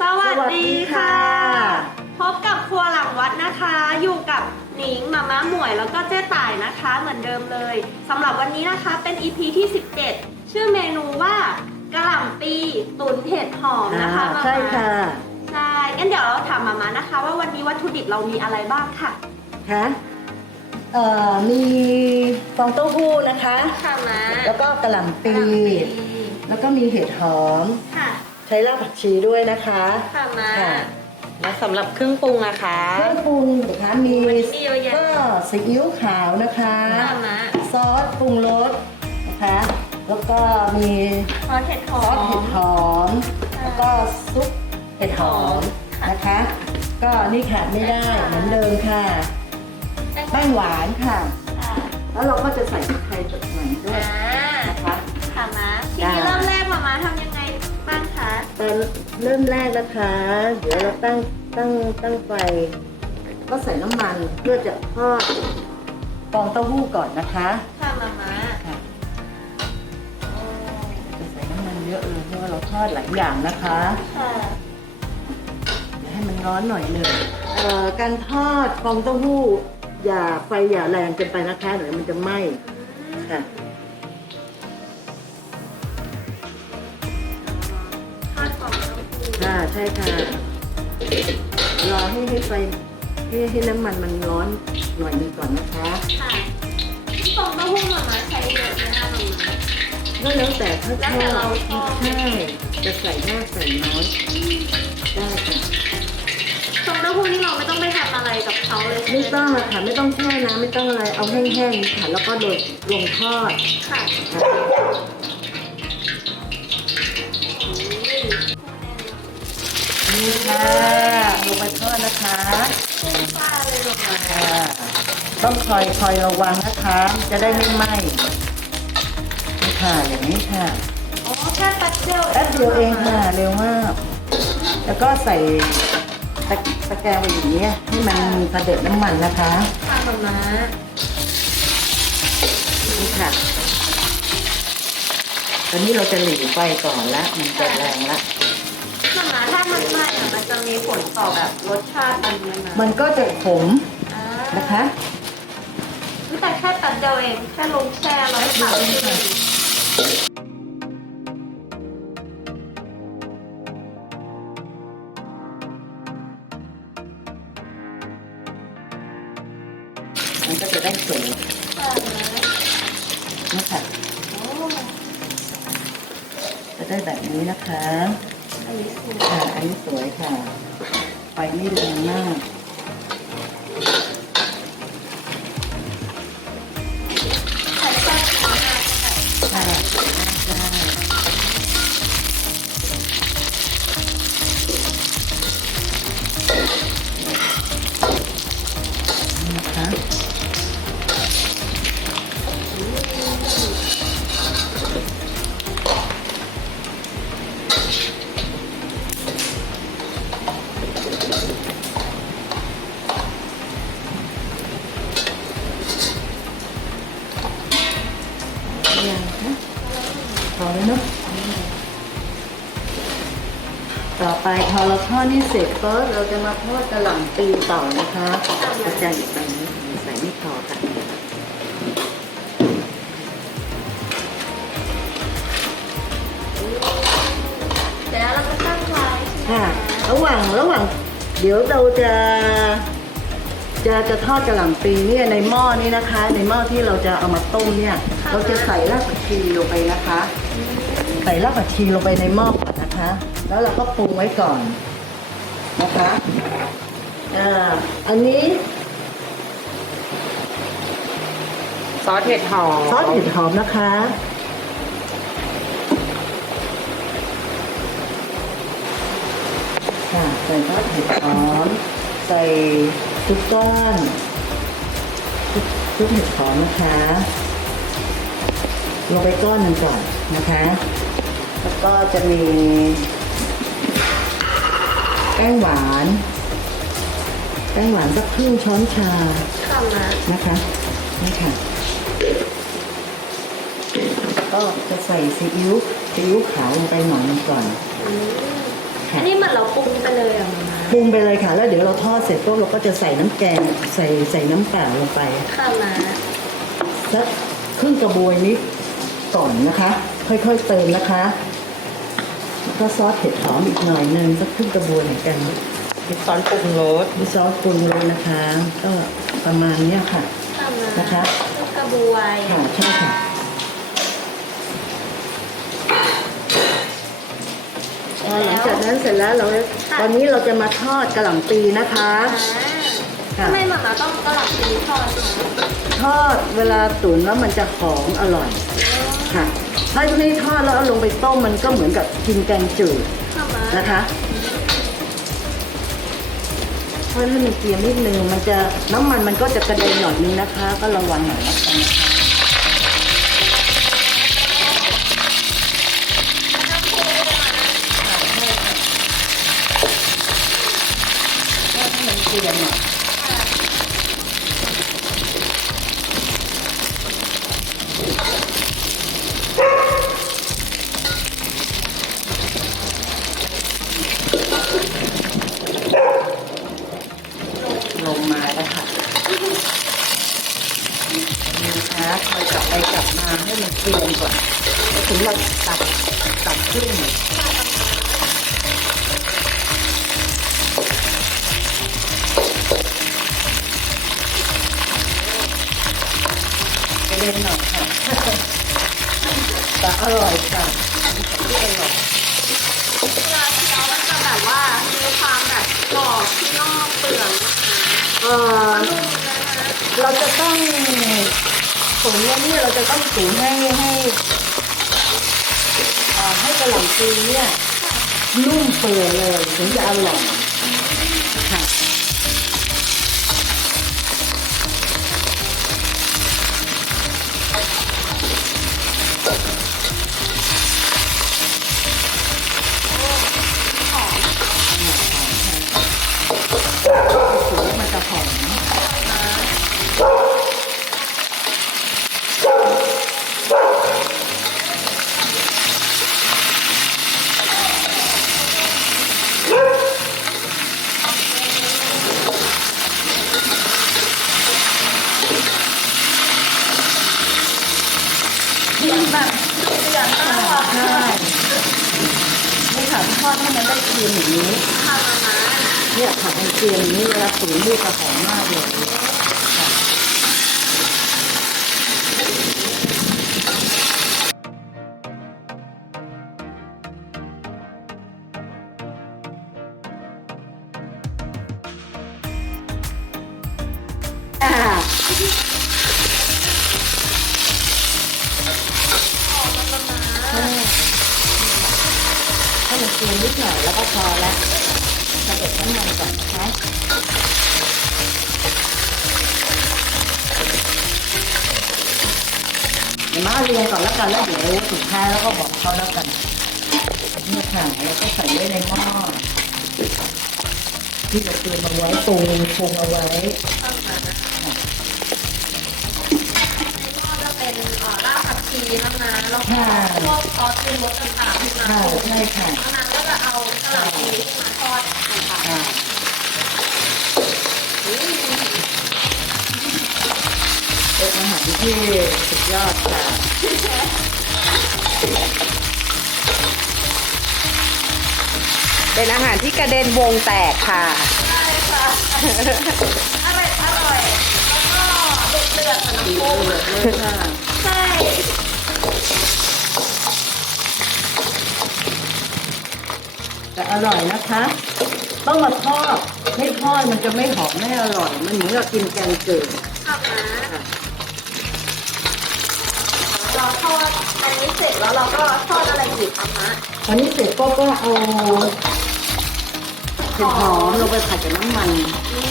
สวัสดีค่ะสวัสดีค่ะ พบกับครัวหลังวัดนะคะ อยู่กับหนิงมาม่าหมวยแล้วก็เจ๊ต่ายนะคะ เหมือนเดิมเลยสำหรับวันนี้นะคะเป็น EP ที่ 17 ชื่อเมนูว่ากะหล่ำปีตุ๋นเห็ดหอมนะคะอ่ามาม่าใช่ค่ะใช่งั้นเดี๋ยวเราถามมาม่านะคะ ว่าวันนี้วัตถุดิบเรามีอะไรบ้างค่ะคะเอ่อมีฟองเต้าหู้นะคะค่ะมาแล้วก็กระหล่ำปีกะหล่ำปี แล้วก็มีเห็ดหอมค่ะ ใช้รากผักชีด้วยนะคะค่ะมาค่ะและสำหรับเครื่องปรุงนะคะ เครื่องปรุงนะคะมีวันนี้มีเยอะแยะ ก็ซีอิ๊วขาวนะคะ ค่ะมาซอสปรุงรสนะคะ แล้วก็มีซอสเห็ดหซออมสเห็ดหอมแล้วก็ซุปเห็ดหอมนะคะ ก็นี่ขาดไม่ได้เหมือนเดิมค่ะแป้งหวานค่ะ ค่ะแล้วเราก็จะใส่พริกไทยสดหน่อยด้วยอ่านะคะ ค่ะมาทีได้นี้เริ่มแรกมามาทำยังไงบ้างคะตอนเริ่มแรกนะคะเดี๋ยวเราตั้งตั้งตั้งไฟ ก็ใส่น้ำมันเพื่อจะทอดฟองเต้าหู้ก่อนนะคะค่ะมามาค่ะจะใส่น้ำมันเยอะเลยเพราะว่าเราทอดหลายอย่างนะคะค่ะเดี๋ยวให้มันร้อนหน่อยหนึ่งเอ่อการทอดฟองเต้าหู้ อย่าไฟอย่าแรงเกินไปนะคะเดี๋ยวมันจะไหม้ค่ะ ใช่ค่ะ รอให้ให้ไฟให้ให้น้ำมันมันร้อนหน่อยหนึงก่อนนะคะ ค่ะที่ฟองเต้าหู้มามาใช้เยอะไหมคะมามาก็แล้วแต่ถ้าชแล้วแต่เราชอบ ใช่จะใส่มากใส่น้อยได้ค่ะ ฟองเต้าหู้นี่เราไม่ต้องไปทำอะไรกับเขาเลยใช่ไหมไม่ต้องอะค่ะไม่ต้องแช่น้ำไม่ต้องอะไรเอาแห้งๆค่ะแล้วก็โดดลงทอดค่ะ ค่ะ นะคะขึ้นฟ้าเลยลงมาค่ะต้องคอยคอยระวังนะคะ จะได้ไม่ไหม้นี่ค่ะอย่างนี้ค่ะอ๋อแค่แป๊บเดียวแป๊บเดียวเองค่ะเร็วมาก แล้วก็ใส่ตะตะแกรงไว้อย่างนี้ยให้มันเสด็จน้ำมันนะคะค่ะมามานี่ค่ะตอนนี้เราจะหลีไฟก่อนละมันจะแรงละมา มาถ้ามันไหม้อะมันจะมีผลต่อแบบรสชาติมันไหมนะมันก็จะขมอ่านะคะ แต่แค่แป๊บเดียวเองแค่ลงแช่แล้วให้ขาขึ้นมันก็จะได้สวยค่ะนะคะโอ้จะได้แบบนี้นะคะ อันนี้สวย ค่ะอัน หอมไปไม่แรงมาก ยังคะพอแล้วเนอะต่อไปพอเราทอดนี่เสร็จก็เราจะมาทอดกระหล่ำปีต่อนะคะอาจารย์ใส่นี้ใส่ไม่พอค่ะเสร็จแล้วเราก็ตั้งไว้ใช่ไหมค่ะระหว่างระหว่างเดี๋ยวเราจะจะจะทอดกระหล่ำปีเนี่ยในหม้อนี้นะคะ ในหม้อที่เราจะเอามาต้มเนี่ย เราจะใส่รากผักชีลงไปนะคะ ใส่รากผักชีลงไปในหม้อก่อนนะคะ แล้วเราก็ปรุงไว้ก่อนนะคะอ่าอันนี้ซอสเห็ดหอมซอสเห็ดหอมนะคะ ค่ะใส่ซอสเห็ดหอม ใส่ซุปก้อนซุปซุปเห็ดหอมนะคะ ลงไปก้อนหนึ่งก่อนนะคะ แล้วก็จะมี แป้งหวาน แป้งหวานสักครึ่งช้อนชาค่ะมานะคะนี่ค่ะก็จะใส่ซีอิ๊วซีอิ๊วขาวลงไปหน่อยหนึงก่อนอืมค่ะอันนี้เหมือนเราปรุงไปเลยอะมามาปรุงไปเลยค่ะ แล้วเดี๋ยวเราทอดเสร็จปุ๊บเราก็จะใส่น้ำแกงใส่ใส่น้ำเปล่าลงไปค่ะมาสักครึ่งกระบวยนิด ก่อนนะคะ ค่อยๆเติมนะคะแล้วก็ซอสเห็ดหอมอีกหน่อยนึงสักครึ่งกระบวยเหมือนกันมีซอสปรุงรสมีซอสปรุงรสนะคะ ก็ประมาณเนี้ยค่ะค่ะมานะคะ ลูกกระบวยค่ะใช่ค่ะ พอหลังจากนั้นเสร็จแล้วเราตอนนี้เราจะมาทอดกระหล่ำปีนะคะ อ่าค่ะ ทำไมหมามาต้องกระหล่ำปีทอดคะทอดเวลาตุ๋นแล้วมันจะหอมอร่อย ค่ะ ถ้าไม่ทอดแล้วเอาลงไปต้มมันก็เหมือนกับกินแกงจืดค่ะมานะคะเพราะให้มันเกรียมนิดนึงมันจะน้ำมันมันก็จะกระเด็นหน่อยนึงนะคะ ก็ระวังหน่อยนะคะ เด็นหน่อยค่ะแต่อร่อยค่ะที่อร่อยเวลาเคี้ยวมันจะแบบว่ามีความแบบกรอบที่นอกเปลือกนะคะเออเราจะต้องตุ๋นเนี่ยนี่เราจะต้องตุ๋นให้ให้ กระหล่ำปีเนี่ยนุ่มเปื่อยเลยถึงจะอร่อย อดให้มันได้เกรียมอย่างนี้ค่ะมามาเนี่ยค่ะมันเกรียมอย่างนี้เวลาตุ๋นลูกกระหอมมากเลย เกรีนิดหน่อยแล้วก็พอแล้วกระเด็ดน้ำมันก่อนนะคะเดี๋ยวมาเรียงก่อนแล้วกันแล้วเดี๋ยวสุดท้ายแล้วก็บอกเขาแล้วกันเนี่ยค่ะแล้วก็ใส่ไว้ในหม้อที่เราเตรียมเอาไว้ปรุงปรุงเอาไว้ก็จะเป็นรากผักชีนะคะแล้วก็พวกซอสปรุงรสต่างๆที่มาค่ะใช่ค่ะ เอากระหล่ำปีที่มาทอดนะคะอ่าเป็นอาหารที่สุดยอดค่ะเป็นอาหารที่กระเด็นวงแตกค่ะ ใช่ค่ะอร่อยอร่อยแล้วก็เดือดๆค่ะน้ำดีพุเลยเลยค่ะใช่ แต่อร่อยนะคะ ต้องมาทอดไม่ทอดมันจะไม่หอมไม่อร่อย มันเหมือนกับกินแกงจืดค่ะนะเราทอดอันนี้เสร็จแล้วเราก็ทอดอะไรอีกคะมะวันนี้เสร็จก็ก็เอาเห็ดหอมลงไปผัดกับน้ำมัน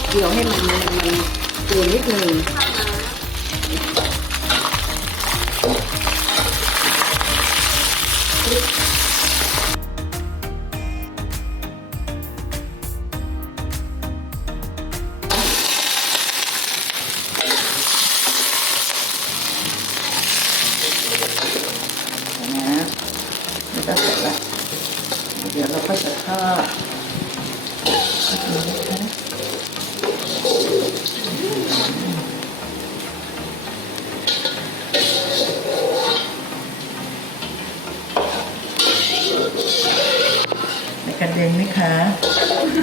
เกี่ยวให้มันมันมันเกลือนิดนึงค่ะนะ ก็จะทอดในกระเด็นไหมคะ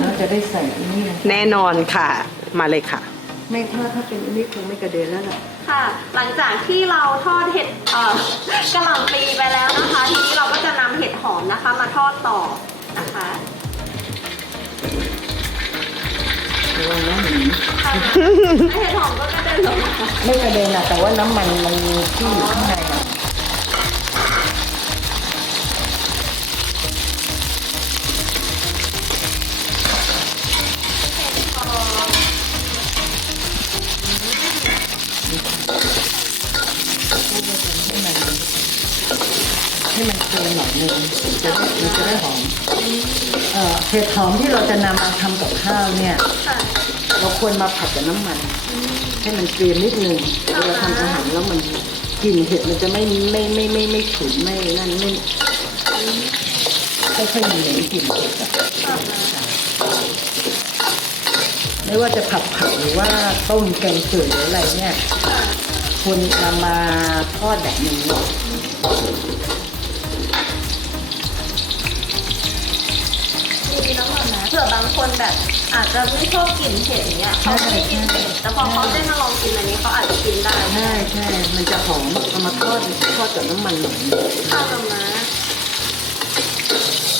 เราจะได้ใส่อันนี้เลยแน่นอนค่ะ มาเลยค่ะ ไม่ถ้าถ้าเป็นอันนี้คงไม่กระเด็นแล้วล่ะ ค่ะ หลังจากที่เราทอดเห็ดเอ่อกระหล่ำปีไปแล้วนะคะ ทีนี้เราก็จะนำเห็ดหอมนะคะ มาทอดต่อ นะคะระวังนะหนูค่เห็ดหอมก็กระเด็นลงมาไม่กระเด็นอะแต่ว่าน้ำมันมันมีที่อยู่ข้างใน จะได้มันจะได้หอมเอ่อเห็ดหอมที่เราจะนำมาทำกับข้าวเนี่ย ค่ะ เราควรมาผัดกับน้ำมัน ให้มันเกรียมนิดนึงเวลาทำอาหารแล้วมันกลิ่นเห็ดมันจะไม่ไม่ไม่ไม่ไม่ฉุนไม่นั่นไม่ไม่ค่อยมีกลิ่นเห็ดอะไม่ว่าจะผัดผักหรือว่าต้มแกงเผือกหรืออะไรเนี่ยควรนำมาทอดแบบนี้ ผื่อบางคนแบบ อาจจะไม่ชอบกลิ่นเผ็ดอย่างเงี้ยเขาไม่ได้กินเผ็ดแต่พอเขาได้มาลองกินอันนี้เขาอาจจะกินได้ใช่ใช่มันจะหอมเอามาทอดทอดกับน้ำมันหน่อยข้าวมา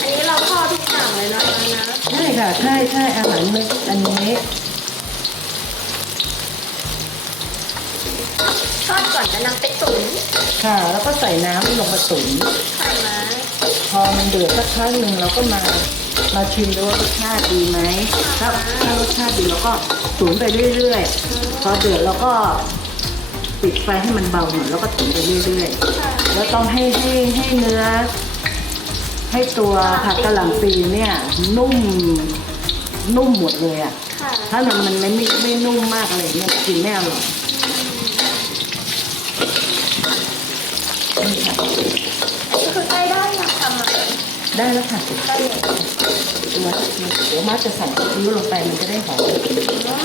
อันนี้เราทอดทุกอย่างเลยนะคะนะใช่ค่ะใช่ใช่อาหารมื้ออันนี้ อดก่อนจะนำไปตุ๋นค่ะ แล้วก็ใส่น้ำลงมาตุ๋นค่ะนะพอมันเดือดสักครั้งหนึ่งเราก็มามาชิมดูว่ารสชาติดีไหมถ้าถ้ารสชาติดีเราก็ตุ๋นไปเรื่อยๆ พอเดือดเราก็ปิดไฟให้มันเบาหน่อยแล้วก็ตุ๋นไปเรื่อยค่ะๆแล้วต้องให้ให้ให้เนื้อ ให้ตัวผักกะหล่ำปีเนี่ยนุ่มนุ่มหมดเลยอะค่ะถ้ามันมันไม่ไม่ไม่นุ่มมากอะไรเนี่ยกินไม่อร่อยนี่ค่ะ อันนี้คือใกล้ได้ยังทำมา ได้แล้วค่ะได้เลยตัวเดี๋ยวมาจะใส่ซีอิ๊วลงไปมันจะได้หอมอ๋อ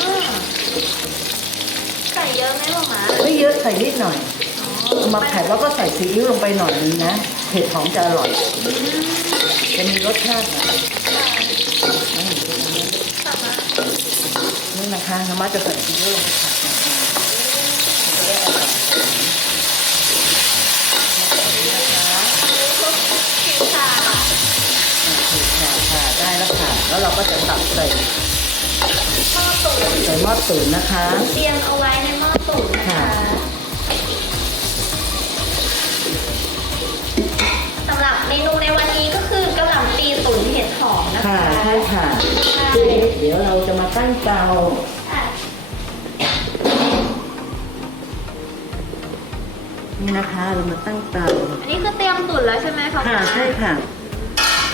ใส่เยอะไหมหรอหมาไม่เยอะใส่นิดหน่อยเอามาผัดแล้วก็ใส่ซีอิ๊วลงไปหน่อยนึงนะเผ็ดหอมจะอร่อย จะมีรสชาติหน่อยนี่นะคะน้ำมาจะใส่ซีอิ๊วลงไปผัด ค่ะได้แล้วค่ะแล้วเราก็จะตักใส่หม้อตุ๋นใส่หม้อตุ๋นนะคะ เตรียมเอาไว้ในหม้อตุ๋นนะคะค่ะสำหรับเมนูในวันนี้ก็คือกะหล่ำปีตุ๋นเห็ดหอมนะคะค่ะใช่ค่ะใช่เดี๋ยวเราจะมาตั้งเตาค่ะนี่นะคะเรามาตั้งเตาอันนี้คือเตรียมตุ๋นแล้วใช่ไหมคะค่ะใช่ค่ะ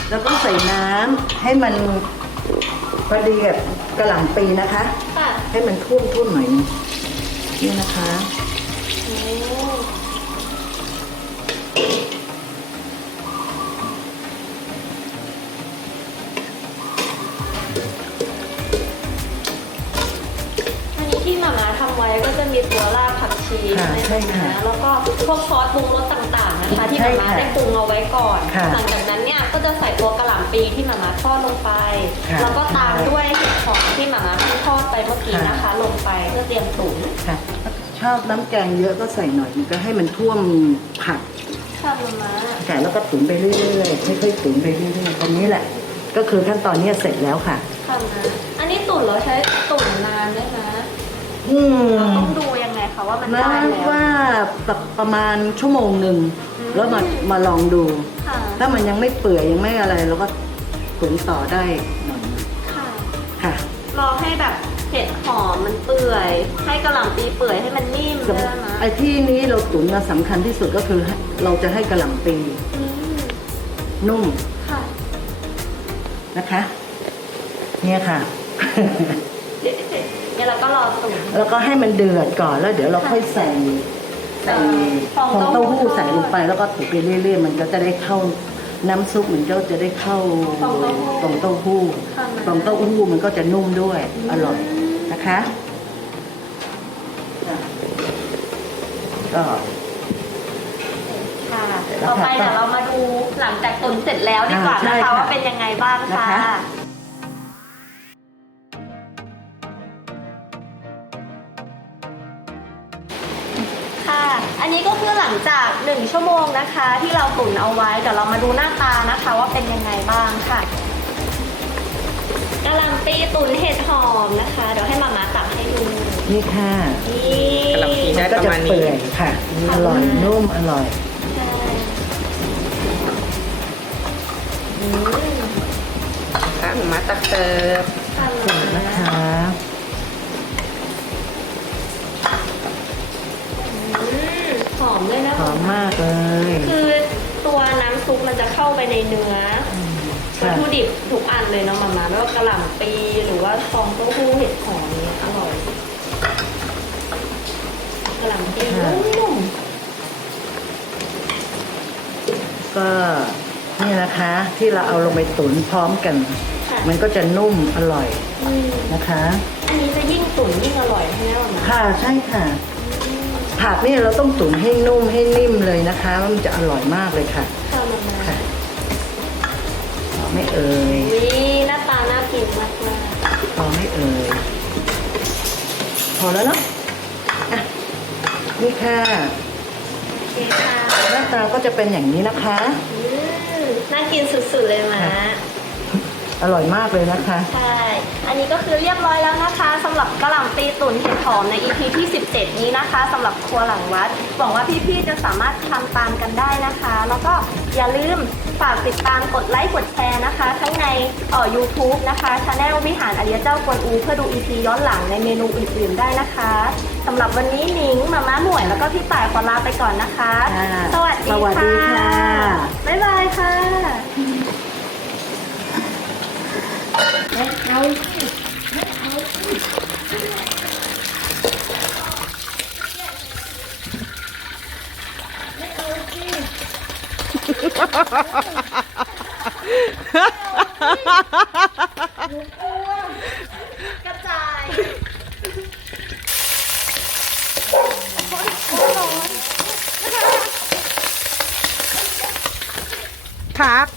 แล้วก็ใส่น้ำให้มันพอดีกับกระหล่ำปีนะคะ ค่ะให้มันท่วมท่วมๆหน่อยนึงนี่นะคะ โอ้อันนี้ที่หมามาทำไว้ก็จะมีตัวรากผักชีค่ะไหมใช่ค่ะ แล้วก็พวกซอสปรุงรสต่างๆ นะคะที่หใช่มามาค่ะได้ปรุงเอาไว้ก่อน ค่ะหลังจากนั้นเนี่ยก็จะใส่ตัวกระหล่ำปีที่หมามาทอดลงไป ค่ะแล้วก็ตามด้วยเห็ดหอมที่หมามาเพิ่งทอดไปเมื่อกี้นะคะ ลงไปเพื่อเตรียมตุ๋นค่ะชอบน้ำแกงเยอะก็ใส่หน่อยมันก็ให้มันท่วมผัก ค่ะหมามาค่ะแล้วก็ตุ๋นไปเรื่อยๆค่อยๆตุ๋นไปเรื่อยๆตรงนี้แหละ ก็คือขั้นตอนนี้เสร็จแล้วค่ะ ค่ะมาอันนี้ตุ๋นเราใช้ตุ๋นนานไหมคะอืเรามต้องดูยังไง คะว่ามันน่าได้แล้ว ว่าประประมาณชั่วโมงหนึ่งอืม แล้วมามาลองดู ค่ะถ้ามันยังไม่เปื่อยยังไม่อะไรเราก็ตุ๋นต่อได้หน่อยค่ะค่ะรอให้แบบเห็ดหอมมันเปื่อย ให้กระหล่ำปีเปื่อยให้มันนิ่มสำได้ไหมไอ้ที่นี้เราตุ๋นมาสำคัญที่สุดก็คือให้เราจะให้กระหล่ำปีอืมนุ่มค่ะ นะคะ เนี่ยค่ะ เนี่ยเราก็รอตุ๋น แล้วก็ให้มันเดือดก่อนแล้วเดี๋ยวเราค่อยใส่ใส่ฟองฟองเต้าเต้าหู้หู้ใส่ลงไปแล้วก็ตุ๋นไปเรื่อยๆมันก็จะได้เข้าน้ำซุปมันก็จะได้เข้าฟองเต้าหู้ฟองเต้าหู้ค่ะฟองเต้าหู้มันก็จะนุ่มด้วยอร่อยนะคะอะก็ค่ะต่อไปเดี๋ยวเรามาดูหลังจากตุนเสร็จแล้วดีกว่าอ่าใช่นะคะค่ะว่าเป็นยังไงบ้างนะค่ะคะค่ะ ลังจากหนึ่งชั่วโมงนะคะ ที่เราตุนเอาไว้เดี๋ยวเรามาดูหน้าตานะคะว่าเป็นยังไงบ้างค่ะกะหล่ำปีตุนเห็ดหอมนะคะ เดี๋ยวให้มาม่าตักให้ดูนี่ค่ะนี่กะหล่ำปีมันก็จะเปื่อยค่ะ อร่อยนุ่มอร่อย ใช่อืมค่ะมาตักเสิร์ฟค่ะนะคะ มหอมด้วยนะหอมมากเลย คือตัวน้ำซุปมันจะเข้าไปในเนื้อวัตค่ะถุดิบทุกอันเลยเนาะมามาไม่ว่ากะหล่ำปีหรือว่าฟองเต้าหู้เห็ดหอมเนี่ยอร่อยกะหล่ำปีนุ่มก็นี่นะคะที่เราเอาลงไปตุ๋นพร้อมกันๆค่ะมันก็จะนุ่มอร่อยอืมนะคะ อันนี้จะยิ่งตุ๋นยิ่งอร่อยใช่ไหมมามาค่ะใช่ค่ะ ผักนี่เราต้องตุ๋นให้นุ่มให้นิ่มเลยนะคะมันจะอร่อยมากเลยค่ะค่ะมามาค่ะพอไม่เอ่ยวิหน้าตาน่ากินมากมากพอไม่เอ่ยพอแล้วเนาะอะนี่ค่ะๆโอเคค่ะหน้าตาก็จะเป็นอย่างนี้นะคะ อืมน่ากินสุดๆเลยมาค่ะ อร่อยมากเลยนะคะ ใช่ อันนี้ก็คือเรียบร้อยแล้วนะคะสำหรับกะหล่ำปีตุ๋นเห็ดหอมใน EP ที่ 17 นี้นะคะสำหรับครัวหลังวัด หวังว่าพี่ๆจะสามารถทำตามกันได้นะคะ แล้วก็อย่าลืมฝากติดตามกดไลค์กดแชร์นะคะ ทั้งในเอ่อ YouTube นะคะช anel วิหารอริยเจ้ากวนอู เพื่อดู EP ย้อนหลังในเมนูอื่นๆได้นะคะสำหรับวันนี้หนิงมาม่าหมวยแล้วก็พี่ต่ายขอลาไปก่อนนะคะค่ะสวัสดีสวัสดีค่ะ บ๊ายบายค่ะ กระจายครับ